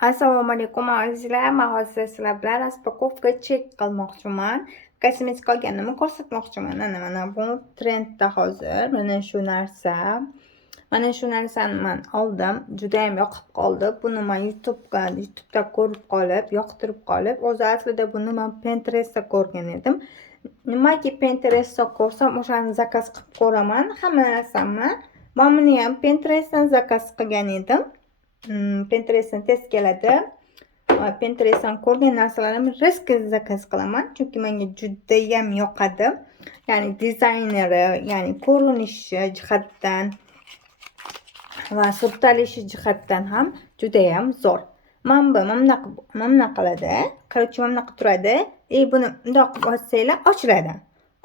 Assalomu alaykum azizlar. Men hozir sizlar bilan raspakowka chek qilmoqchiman. Kosmetika olganimni ko'rsatmoqchiman. Mana bu trendda hozir. Mana shu narsa. Mana shu narsani men oldim. Juda ham yoqib qoldi. Buni men YouTube'da ko'rib qolib, yoqtirib qolib, o'zi aslida buni men Pinterest'da ko'rgan edim. Nimaga Pinterest'da ko'rsam, o'shani zakaz qilib ko'raman. Hamma narsamni. Men buni ham Pinterest'dan zakaz qilgan edim. Pinterest'dan tez keladi. Pinterest'dan ko'rgan narsalarimni risk zakaz qilaman, chunki menga juda ham yoqadi. Ya'ni dizayneri, ya'ni ko'rinishi jihatdan va surtalishi jihatdan ham juda ham zo'r. Mana bunaqa qiladi. Короче, mana bunaqa turadi. Buni bundoq qilib ochsanglar ochiladi.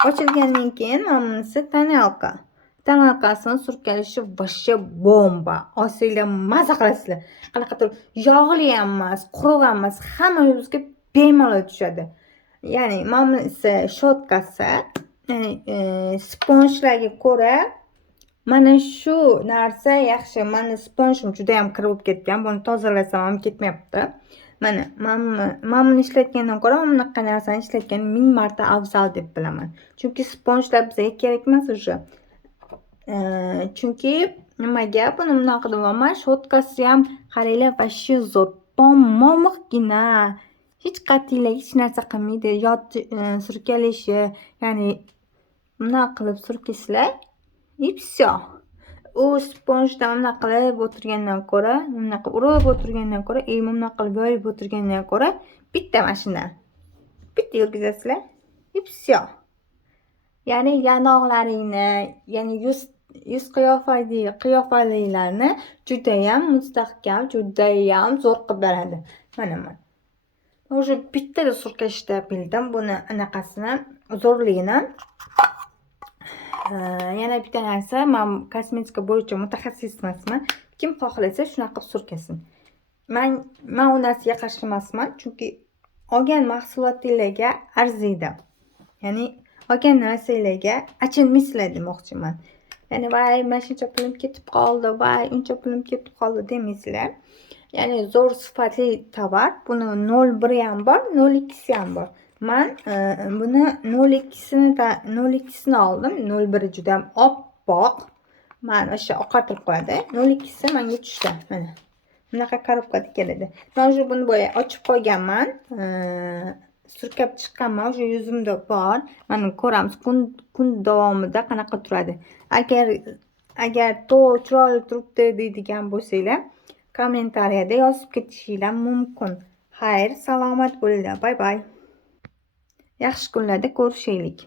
Ochilgandan keyin mana bunisi tonalka. Tonalkasini surkalishi вообще bomba. Olsanglar maza qilasizlar. Qanaqadir yog'li ham emas, quruq ham emas, hamma yuzga bemalol tushadi. Ya'ni mana bunisi shotkasi, ya'ni sponjlarga ko'ra mana shu narsa yaxshi. Meni sponjim juda ham kirib ketgan. Buni tozalasam ham ketmayapti. Men buni ishlatgandan ko'ra bunaqa narsani ishlatgan 1000 marta afzal deb bilaman. Chunki sponjlar bizga kerak emas уже. Chunki nimaga buni bunaqa deyapman? Shotkasi ham qaranglar, вообще zo'r. Momiqgina. Hech qatiylar hech narsa qilmaydi. Surkalishi, ya'ni bunaqa qilib surkisizlar. И всё. U sponjdan bunaqa qilib o'tirgandan ko'ra, bunaqa urib o'tirgandan ko'ra, bunaqa qilib yoyib o'tirgandan ko'ra, bitta mashina. Bitta yurgizasizlar. И всё. Ya'ni yanoqlaringni, ya'ni yuz qiyofalilarni juda ham mustahkam, juda ham zo'r qilib beradi. Mana. Уже bittada surkashda bildim buni anaqasini, zo'rligini. Yana bitta narsa, men kosmetika bo'yicha mutaxassis emasman. Kim xohlasa shunaqa qilib surkasin. Men u narsaga qarshi emasman, chunki olgan mahsulotingizga arziydi. Ya'ni olgan narsalarga achinmaysizlar demoqchiman. Ya'ni voy, mana shuncha pulim ketib qoldi, voy, uncha pulim ketib qoldi demaysizlar. Ya'ni zo'r sifatli tovar. Buni 01 ham bor, 02si ham bor. Men buni 02sini oldim. 01 juda ham oppoq. Men o'sha oqartirib qo'yadi. 02si menga tushdi. Mana. Bunaqa korobkada keladi. Men уже buni bo'ya ochib qo'yganman. Surkab chiqqanman, o'sha yuzimda bor. Mana ko'ramiz kun davomida qanaqa turadi. Agar chiroyli turibdi deydigan bo'lsanglar, kommentariyada yozib ketishinglar mumkin. Xayr, salomat bo'linglar. Bay bay. Yaxshi kunlarda ko'rishaylik.